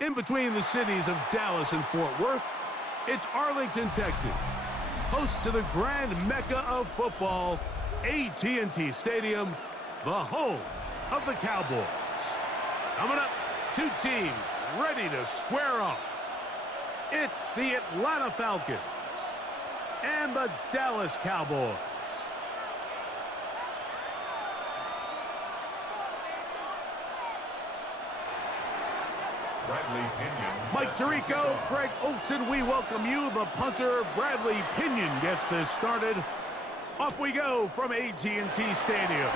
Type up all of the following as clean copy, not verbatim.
In between the cities of Dallas and Fort Worth, it's Arlington, Texas, host to the grand mecca of football, AT&T Stadium, the home of the Cowboys. Coming up, two teams ready to square off. It's the Atlanta Falcons and the Dallas Cowboys. Mike Tirico, Greg Olson, we welcome you. The punter, Bradley Pinion, gets this started. Off we go from AT&T Stadium.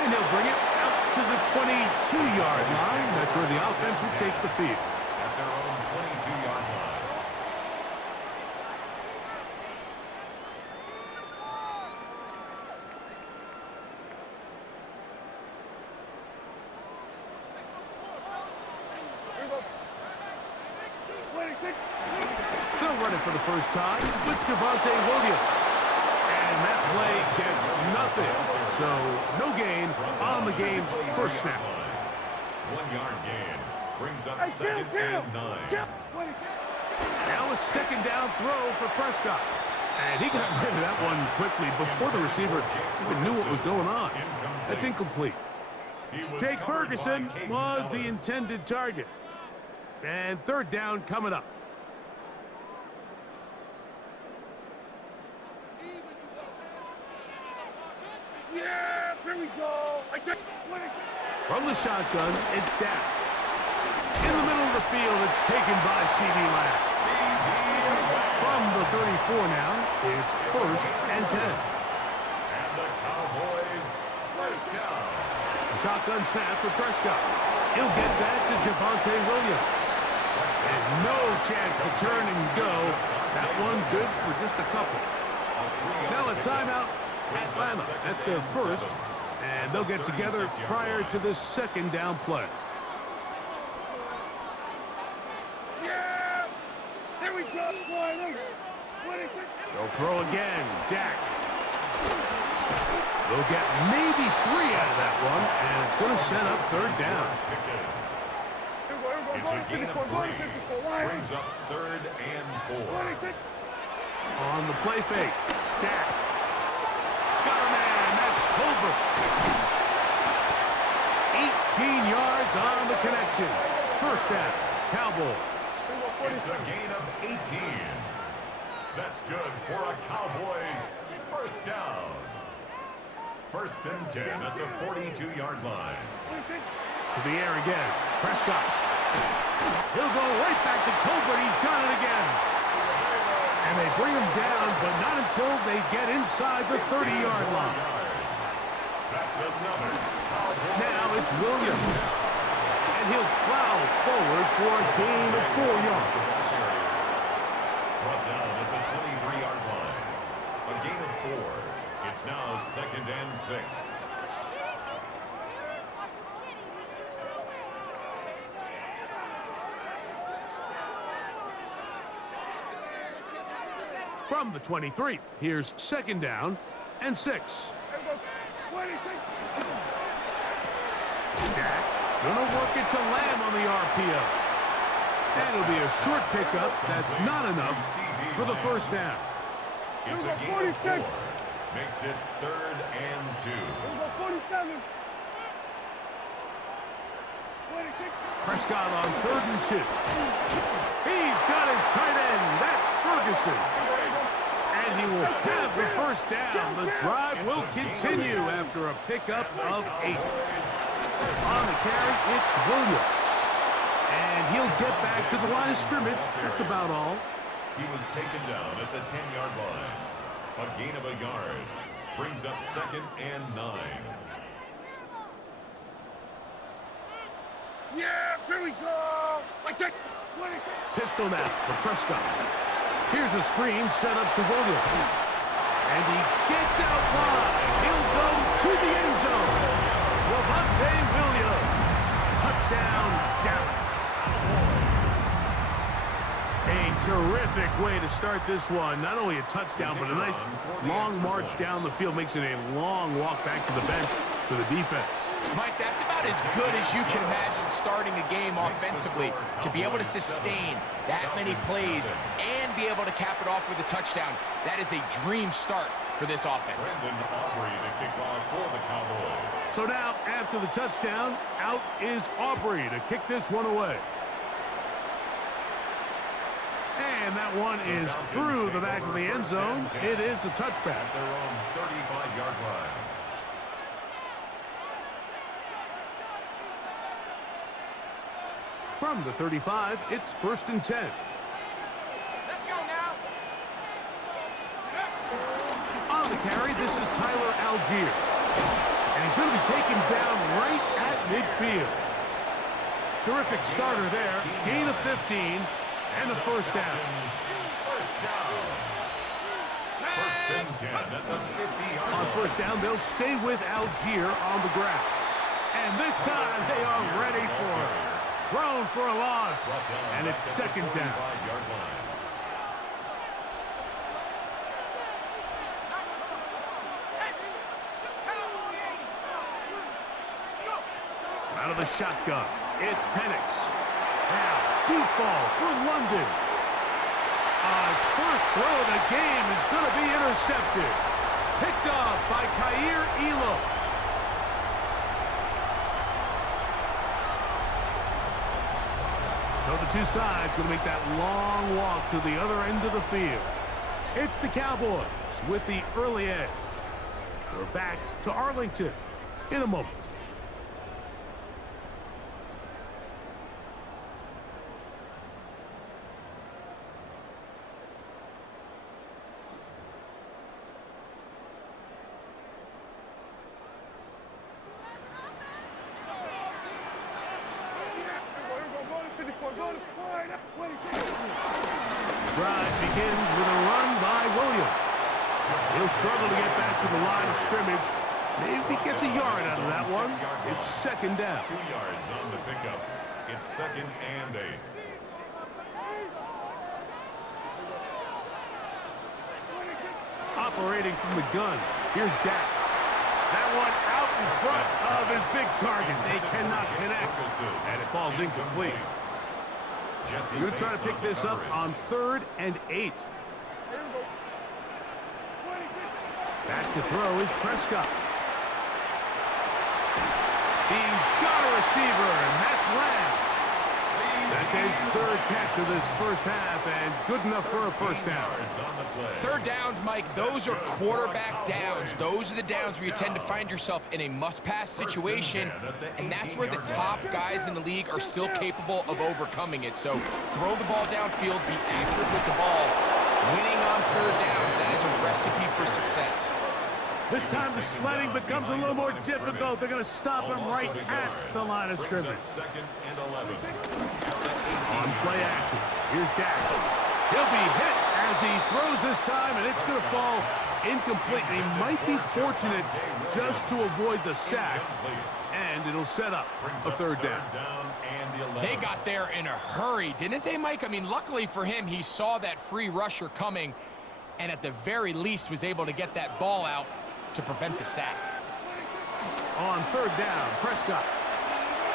And he'll bring it out to the 22-yard line. That's where the offense will take the field. At their own 22-yard line. They'll run it for the first time with Javonte Williams. And that play gets nothing. So no gain on the game's first snap. 1 yard gain. Brings up second and 9. Now a second down throw for Prescott. And he got rid of that one quickly before the receiver even knew what was going on. That's incomplete. Jake Ferguson was the intended target. And third down coming up. Yeah, here we go. From the shotgun, it's Dak. In the middle of the field, it's taken by C.D. Lamb. From the 34 now, it's first and 10. And the Cowboys first down. Shotgun snap for Prescott. He'll get that to Javonte Williams. And no chance to turn and go. That one good for just a couple. Now a timeout. Atlanta, that's their first, and they'll get together prior to this second down play. Yeah! Here we go, They'll throw again, Dak. They'll get maybe 3 out of that one, and it's going to set up third down. It's a gain of 3. Brings up third and 4. On the play fake, Dak. Got a man, that's Tolbert. 18 yards on the connection. First down, Cowboys. It's a gain of 18. That's good for a Cowboys first down. First and 10 at the 42-yard line. To the air again, Prescott. He'll go right back to Tolbert. He's got it again. And they bring him down, but not until they get inside the 30-yard line. Now it's Williams. And he'll plow forward for a gain of 4 yards. Brought down at the 23-yard line. A gain of 4. It's now second and 6. From the 23, here's second down and 6. Dak gonna work it to Lamb on the RPO. That'll be a short pickup. That's not enough for the first down. It's a gain of 4. Makes it third and 2. Prescott on third and 2. He's got his tight end. That's Ferguson. And he will have the first down. The drive will continue after a pickup of 8. On the carry, it's Williams. And he'll get back to the line of scrimmage. That's about all. He was taken down at the 10-yard line. A gain of a yard. Brings up second and 9. Yeah, here we go. Pistol now for Prescott. Here's a screen set up to Williams. And he gets out wide. He'll go to the end zone. Javonte Williams. Touchdown, Dallas. A terrific way to start this one. Not only a touchdown, but a nice long march down the field. Makes it a long walk back to the bench for the defense. Mike, that's about as good as you can imagine starting a game offensively. To be able to sustain that many plays and be able to cap it off with a touchdown, that is a dream start for this offense. So now, after the touchdown, out is Aubrey to kick this one away. And that one is through the back of the end zone. It is a touchback. Their own 35-yard line. From the 35, it's 1st and 10. Let's go now. On the carry, this is Tyler Algier. And he's going to be taken down right at midfield. Terrific starter there. Gain of 15 and a first down. First down. First and 10 at the 50-yard line. On first down, they'll stay with Algier on the ground. And this time, they are ready for it. Thrown for a loss, and it's second down. Out of the shotgun, it's Penix. Now, deep ball for London. His first throw of the game is going to be intercepted. Picked off by Kaiir Elam. So the two sides going to make that long walk to the other end of the field. It's the Cowboys with the early edge. We're back to Arlington in a moment. Drive begins with a run by Williams. He'll struggle to get back to the line of scrimmage. Maybe gets a yard out of that one. It's second down. 2 yards on the pickup. It's 2nd and 8. Operating from the gun. Here's Dak. That one out in front of his big target. They cannot connect, and it falls incomplete. We're going to try to pick this up on 3rd and 8. Back to throw is Prescott. He's got a receiver, and that's Lamb. That's his 3rd catch of this first half, and good enough for a first down. 3rd downs, Mike, those are quarterback downs. Those are the downs where you tend to find yourself in a must-pass situation, and that's where the top guys in the league are still capable of overcoming it. So throw the ball downfield, be accurate with the ball. Winning on 3rd downs, that is a recipe for success. This time the sledding becomes a little more difficult. They're going to stop him right at the line of scrimmage. 2nd and 11. On play action, here's Dak. He'll be hit as he throws this time, and it's going to fall incomplete. He might be fortunate just to avoid the sack, and it'll set up a 3rd down. They got there in a hurry, didn't they, Mike? I mean, luckily for him, he saw that free rusher coming, and at the very least was able to get that ball out to prevent the sack. On 3rd down, Prescott.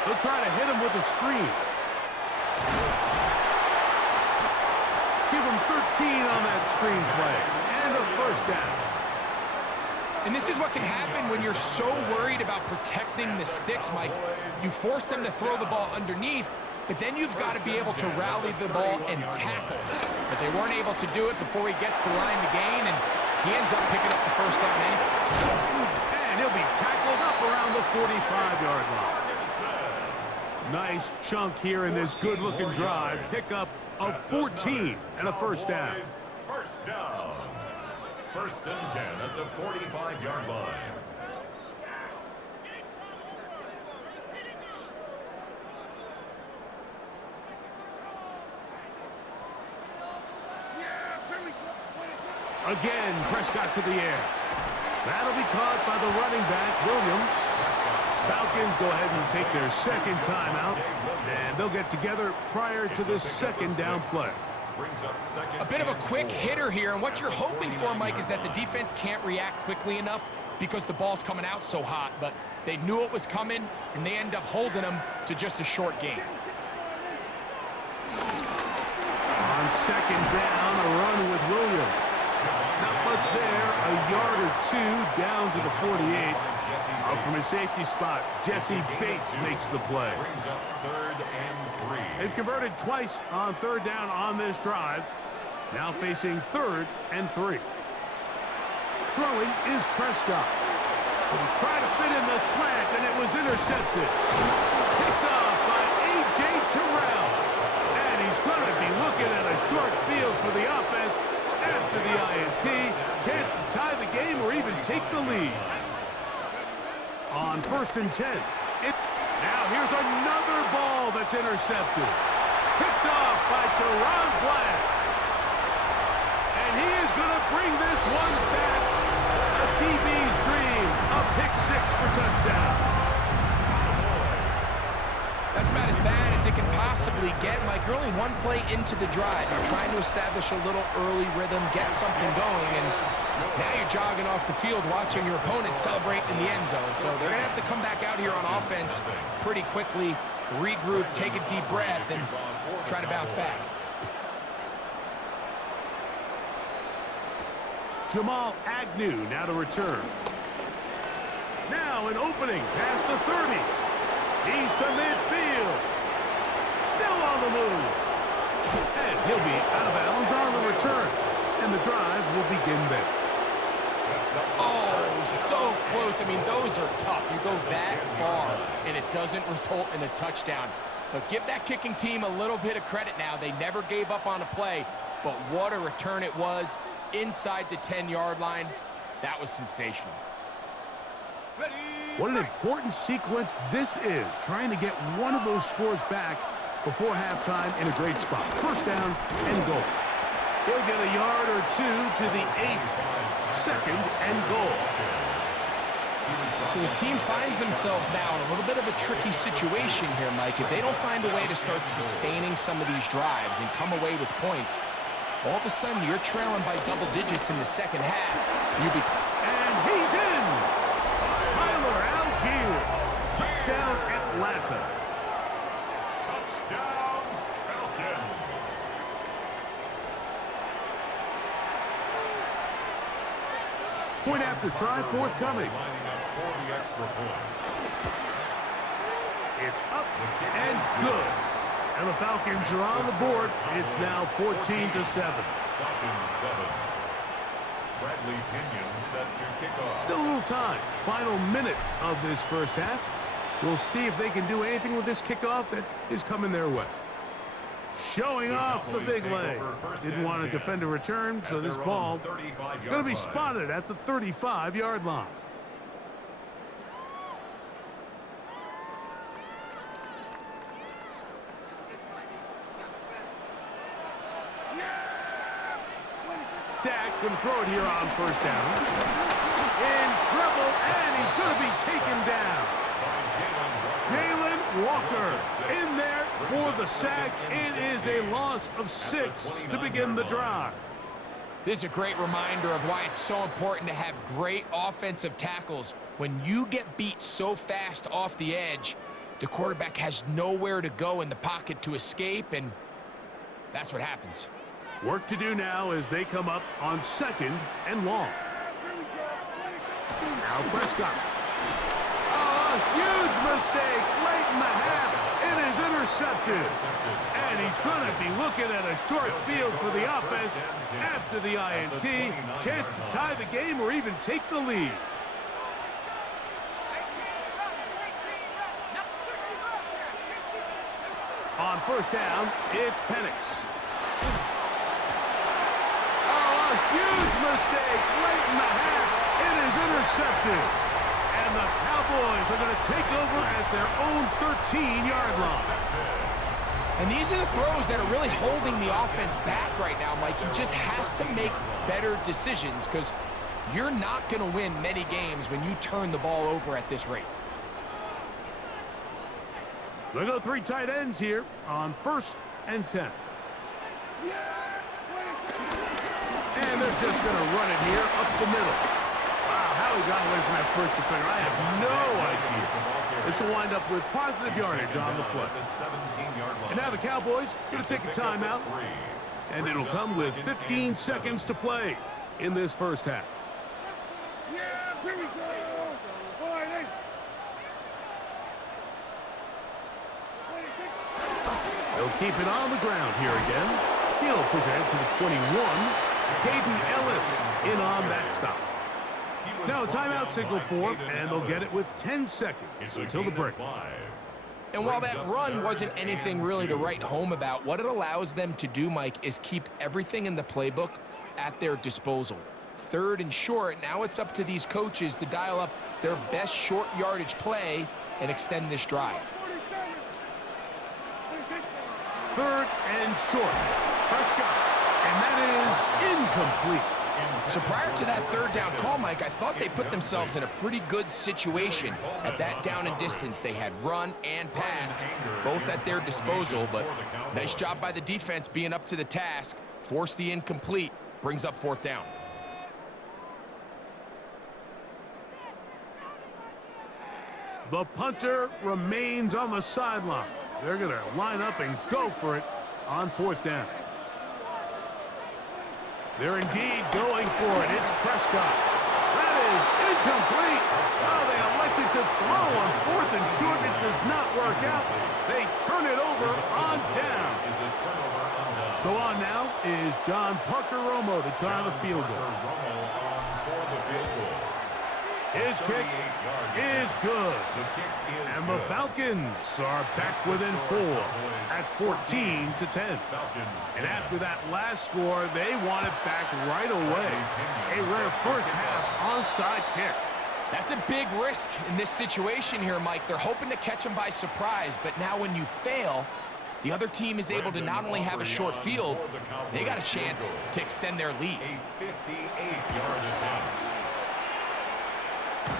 He'll try to hit him with a screen. Give him 13 on that screen play. And a first down. And this is what can happen when you're so worried about protecting the sticks, Mike. You force them to throw the ball underneath, but then you've got to be able to rally the ball and tackle. But they weren't able to do it before he gets the line to gain, and he ends up picking up the first down anyway. And he'll be tackled up around the 45-yard line. Nice chunk here in this good-looking drive. Pickup of 14 and a first down. First down. 1st and 10 at the 45-yard line. Again, Prescott to the air. That'll be caught by the running back, Williams. Falcons go ahead and take their 2nd timeout, and they'll get together prior to this 2nd down play. A bit of a quick hitter here, and what you're hoping for, Mike, is that the defense can't react quickly enough because the ball's coming out so hot, but they knew it was coming, and they end up holding them to just a short gain. On second down, a run with Williams. Not much there, a yard or two down to the 48. Up from his safety spot, Jesse Bates makes the play. Brings up 3rd and 3. They've converted twice on third down on this drive. Now facing 3rd and 3. Throwing is Prescott. He tried to fit in the slant, and it was intercepted. Picked off by A.J. Terrell. And he's going to be looking at a short field for the offense after the INT. Chance to tie the game or even take the lead. On 1st and 10. Now here's another ball that's intercepted. Picked off by Deron Black. And he is going to bring this one back. A DB's dream. A pick 6 for touchdown. That's about as bad as it can possibly get, Mike. You're only one play into the drive. You're trying to establish a little early rhythm, get something going, and now you're jogging off the field watching your opponent celebrate in the end zone. So they're going to have to come back out here on offense pretty quickly, regroup, take a deep breath, and try to bounce back. Jamal Agnew now to return. Now an opening past the 30. He's to midfield. Still on the move. And he'll be out of bounds on the return. And the drive will begin there. Oh, so close. I mean, those are tough. You go that far, and it doesn't result in a touchdown. But give that kicking team a little bit of credit now. They never gave up on a play, but what a return it was inside the 10-yard line. That was sensational. What an important sequence this is, trying to get one of those scores back before halftime in a great spot. First down and goal. He'll get a yard or two to the 8. 2nd and goal. So his team finds themselves now in a little bit of a tricky situation here, Mike. If they don't find a way to start sustaining some of these drives and come away with points, all of a sudden you're trailing by double digits in the second half. And he's in! Tyler Algier. Touchdown Atlanta. Touchdown, Falcons. Point after try forthcoming. Lining up for the extra point. It's up and good. And the Falcons are on the board. It's now 14-7. Falcons 7. Bradley Pinion set to kick off. Still a little time. Final minute of this first half. We'll see if they can do anything with this kickoff that is coming their way. Showing off the big leg. Didn't want to defend a return, so this ball is going to be spotted at the 35-yard line. Dak going to throw it here on first down. In trouble, and he's going to be taken down. Jalen Walker in there for the sack. It is a loss of 6 to begin the drive. This is a great reminder of why it's so important to have great offensive tackles. When you get beat so fast off the edge, the quarterback has nowhere to go in the pocket to escape, and that's what happens. Work to do now as they come up on 2nd and long. Now Prescott. A huge mistake late in the half. It is intercepted. And he's going to be looking at a short field for the offense after the INT. Chance to tie the game or even take the lead. On first down, it's Penix. A huge mistake late in the half. It is intercepted. And the Cowboys are going to take over at their own 13-yard line. And these are the throws that are really holding the offense back right now, Mike. He just has to make better decisions because you're not going to win many games when you turn the ball over at this rate. They go 3 tight ends here on 1st and 10. And they're just going to run it here up the middle. A How he got away from that first defender, I have no idea. This will wind up with positive yardage on the play. And now the Cowboys going to take a timeout. And it'll come with 15 seconds to play in this first half. They'll keep it on the ground here again. He'll push ahead to the 21. Caden Ellis in on that stop. Now a timeout signal for, and they'll get it with 10 seconds until the break. And while that run wasn't anything really to write home about, what it allows them to do, Mike, is keep everything in the playbook at their disposal. Third and short, now it's up to these coaches to dial up their best short yardage play and extend this drive. Third and short. Prescott, and that is incomplete. So prior to that third down call, Mike, I thought they put themselves in a pretty good situation at that down and distance. They had run and pass, both at their disposal, but nice job by the defense being up to the task. Force the incomplete, brings up fourth down. The punter remains on the sideline. They're going to line up and go for it on fourth down. They're indeed going for it. It's Prescott. That is incomplete. Oh, they elected to throw on fourth and short. It does not work out. They turn it over on down. So on now is John Parker Romo to try the field goal. His kick is good. And the Falcons are back within 4 at 14-10. And after that last score, they want it back right away. A rare first half onside kick. That's a big risk in this situation here, Mike. They're hoping to catch them by surprise, but now when you fail, the other team is able to not only have a short field, they got a chance to extend their lead. A 58-yard attempt.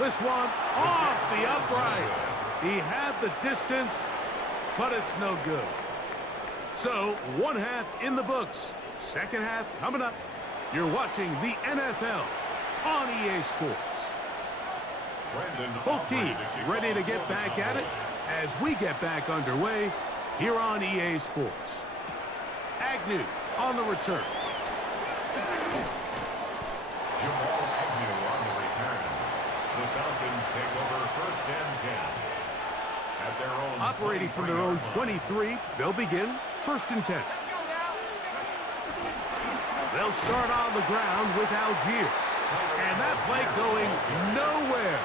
This one off the upright. He had the distance, but it's no good. So, one half in the books. Second half coming up. You're watching the NFL on EA Sports. Both teams ready to get back at it as we get back underway here on EA Sports. Agnew on the return. Jamal Agnew on the return. The Falcons take over first and 10. At their own Operating from their own 23, they'll begin first and 10. They'll start on the ground with Algier. And that play going nowhere.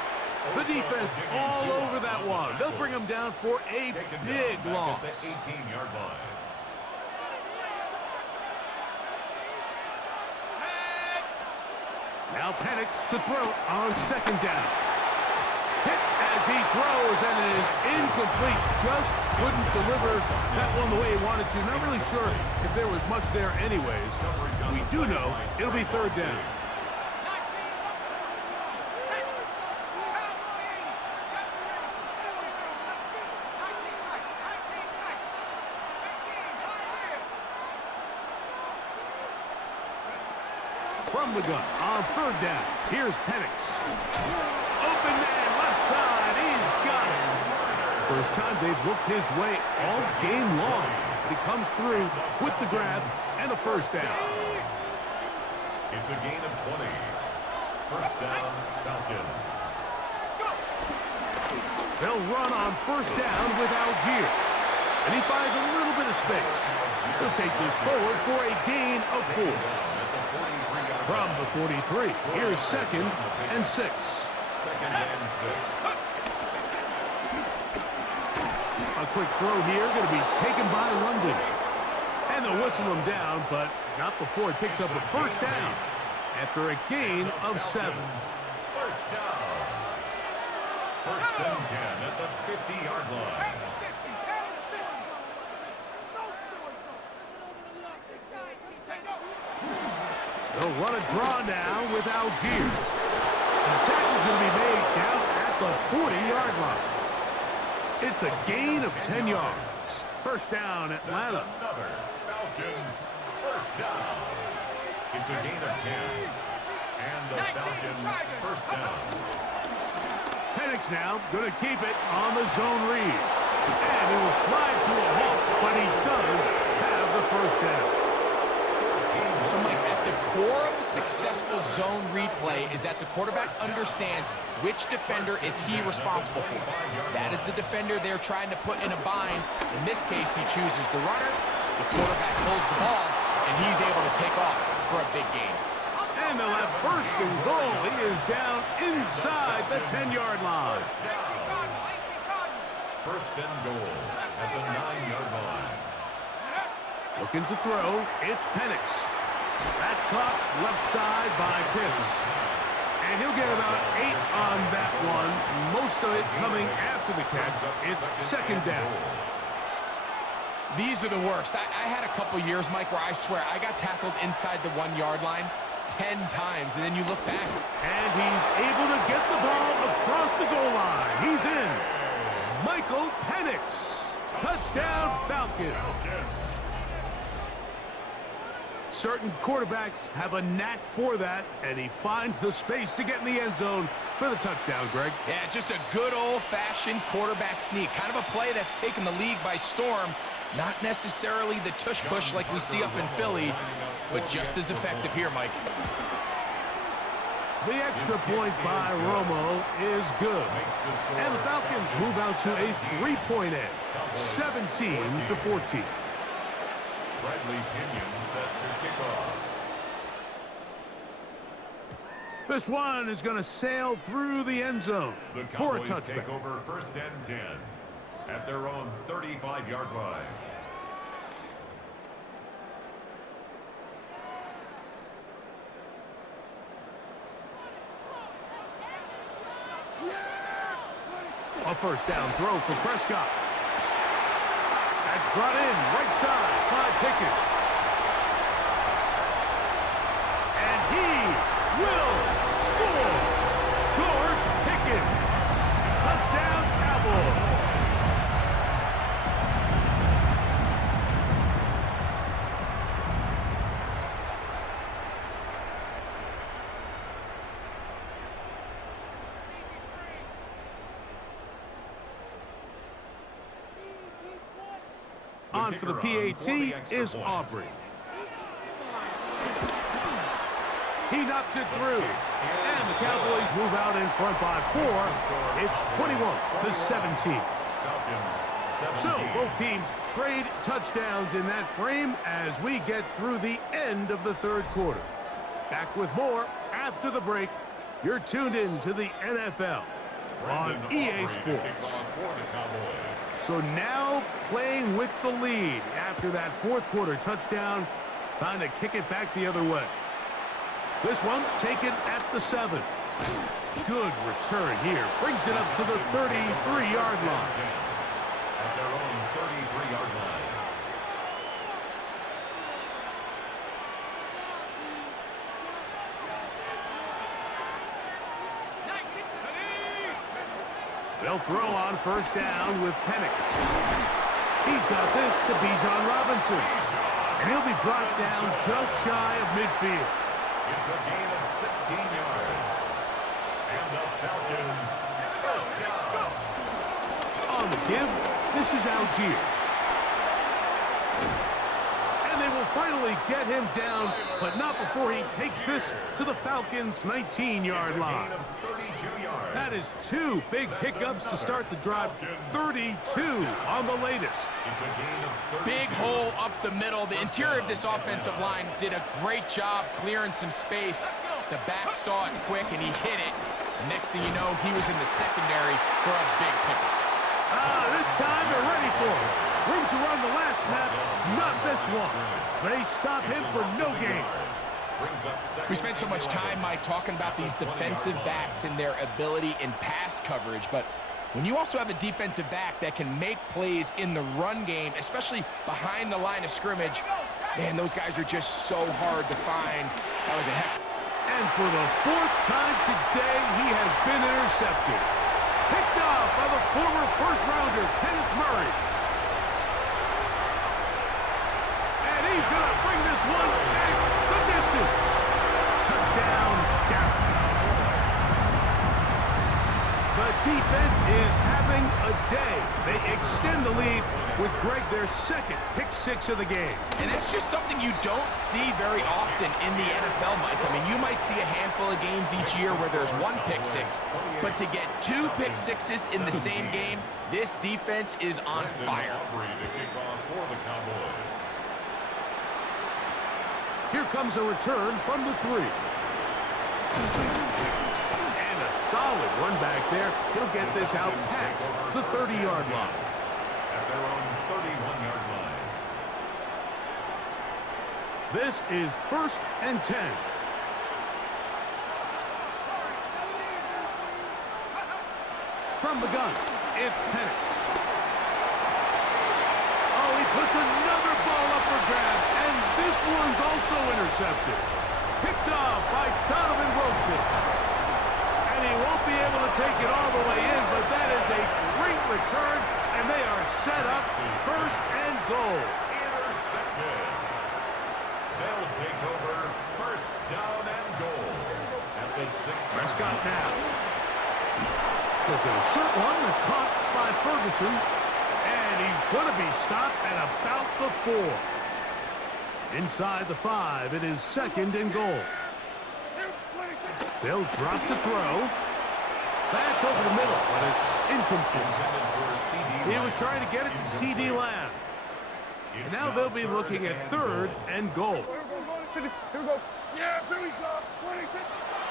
The defense all over that one. They'll bring them down for a big loss. At the 18-yard line. Now Penix to throw on second down. Hit as he throws, and it is incomplete. Just couldn't deliver that one the way he wanted to. Not really sure if there was much there anyways. We do know it'll be third down. From the gun on third down. Here's Penix. Open man, left side. He's got it. First time they've looked his way all game long. He comes through with the grabs and a first down. It's a gain of 20. First down, Falcons. They'll run on first down with Algier. And he finds a little bit of space. He'll take this forward for a gain of 4. From the 43, here's second and 6. Second and 6. A quick throw here, going to be taken by London. And they'll whistle him down, but not before he picks up a first down after a gain of 7. First down. First and 10 at the 50-yard line. They'll run a draw now with Algier. The tackle's going to be made down at the 40-yard line. It's a gain of 10 yards. First down, Atlanta. That's another Falcons first down. It's a gain of 10. And the Falcons first first down. Penix now going to keep it on the zone read. And he will slide to a halt, but he does have the first down. So, Mike, at the core of a successful zone read play is that the quarterback understands which defender is he responsible for. That is the defender they're trying to put in a bind. In this case, he chooses the runner. The quarterback pulls the ball, and he's able to take off for a big gain. And they'll have first and goal. He is down inside the 10-yard line. First and goal at the 9-yard line. Looking to throw, it's Penix. That's caught left side by Pitts. And he'll get about 8 on that one. Most of it coming after the catch. It's second down. These are the worst. I had a couple years, Mike, where I swear I got tackled inside the 1-yard line 10 times, and then you look back. And he's able to get the ball across the goal line. He's in. Michael Penix. Touchdown, Falcons. Certain quarterbacks have a knack for that, and he finds the space to get in the end zone for the touchdown, Greg. Yeah, just a good old-fashioned quarterback sneak. Kind of a play that's taken the league by storm. Not necessarily the tush-push like we see up in Philly, but just as effective here, Mike. The extra point by Romo is good. And the Falcons move out to a 3-point edge, 17-14. Bradley Pinion set to kick off. This one is going to sail through the end zone The for a Cowboys touchback. take over first and 10 at their own 35-yard line. A first down throw for Prescott. That's brought in right side by Pickens. And he will score. George Pickens. Touchdown, Cowboys. On for the PAT is Aubrey. He knocks it through. And the Cowboys move out in front by 4. It's 21-17. Falcons 17. So both teams trade touchdowns in that frame as we get through the end of the third quarter. Back with more after the break. You're tuned in to the NFL on EA Sports. So now playing with the lead after that fourth quarter touchdown. Time to kick it back the other way. This one taken at the 7. Good return here. Brings it up to the 33-yard line. At their own 33-yard line. They'll throw on first down with Penix. He's got this to Bijan Robinson. And he'll be brought down just shy of midfield. It's a gain of 16 yards. And the Falcons first down. On the give, this is Algier. And they will finally get him down, but not before he takes this to the Falcons' 19-yard line. Gain of 32 yards. That is 2 big pickups to start the drive. 32 on the latest. It's a gain of 32. Big hole up the middle. The interior of this offensive line did a great job clearing some space. The back saw it quick, and he hit it. The next thing you know, he was in the secondary for a big pickup. This time they're ready for it. Room to run the last snap, not this one. They stop him for no gain. We spent so much time, Mike, talking about these defensive backs and their ability in pass coverage, but when you also have a defensive back that can make plays in the run game, especially behind the line of scrimmage, man, those guys are just so hard to find. That was a heck. And for the 4th time today, he has been intercepted. Picked off by the former first-rounder, Kenneth Murray. And he's going to bring this one back the distance. Touchdown, Dallas. defense is having a day. They extend the lead with Greg their second pick-6 of the game. And it's just something you don't see very often in the NFL, Mike. I mean, you might see a handful of games each year where there's one pick-6, but to get 2 pick-6s in the same game, this defense is on fire. Here comes a return from the 3. And a solid run back there. He'll get this out past the 30-yard line. At their own 31-yard line. This is 1st and 10. From the gun, it's Penix. Oh, he puts another ball up for grabs, and this one's also intercepted. Picked off by Donovan Wilson. And he won't be able to take it all the way in, but that is a great return, and they are set up 1st and goal. Intercepted. They'll take over 1st down and goal at the 6. Prescott now. There's a short one that's caught by Ferguson, and he's going to be stopped at about the 4. Inside the 5, it is 2nd and goal. They'll drop to throw. That's over the middle, but it's incomplete. He was trying to get it to C.D. Lamb. And now they'll be looking at 3rd and goal.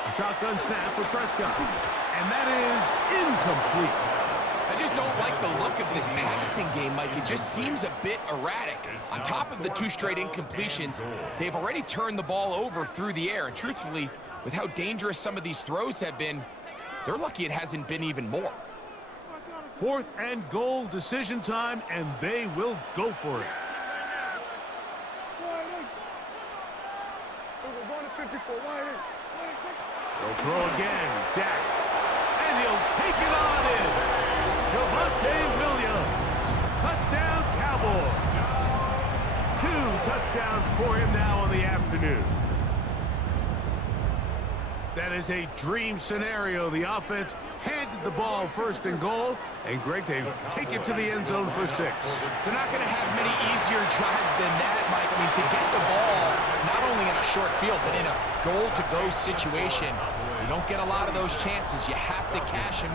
A shotgun snap for Prescott. And that is incomplete. I just don't like the look of this passing game, Mike. It just seems a bit erratic. On top of the 2 straight incompletions, they've already turned the ball over through the air. And truthfully, with how dangerous some of these throws have been, they're lucky it hasn't been even more. 4th and goal, decision time, and they will go for it. They'll throw again, Dak. And he'll take it on in. Javonte Williams. Touchdown, Cowboys. 2 touchdowns for him now on the afternoon. That is a dream scenario. The offense handed the ball 1st and goal, and Greg, they take it to the end zone for 6. They're not going to have many easier drives than that, Mike. I mean, to get the ball not only in a short field, but in a goal-to-go situation, you don't get a lot of those chances. You have to cash them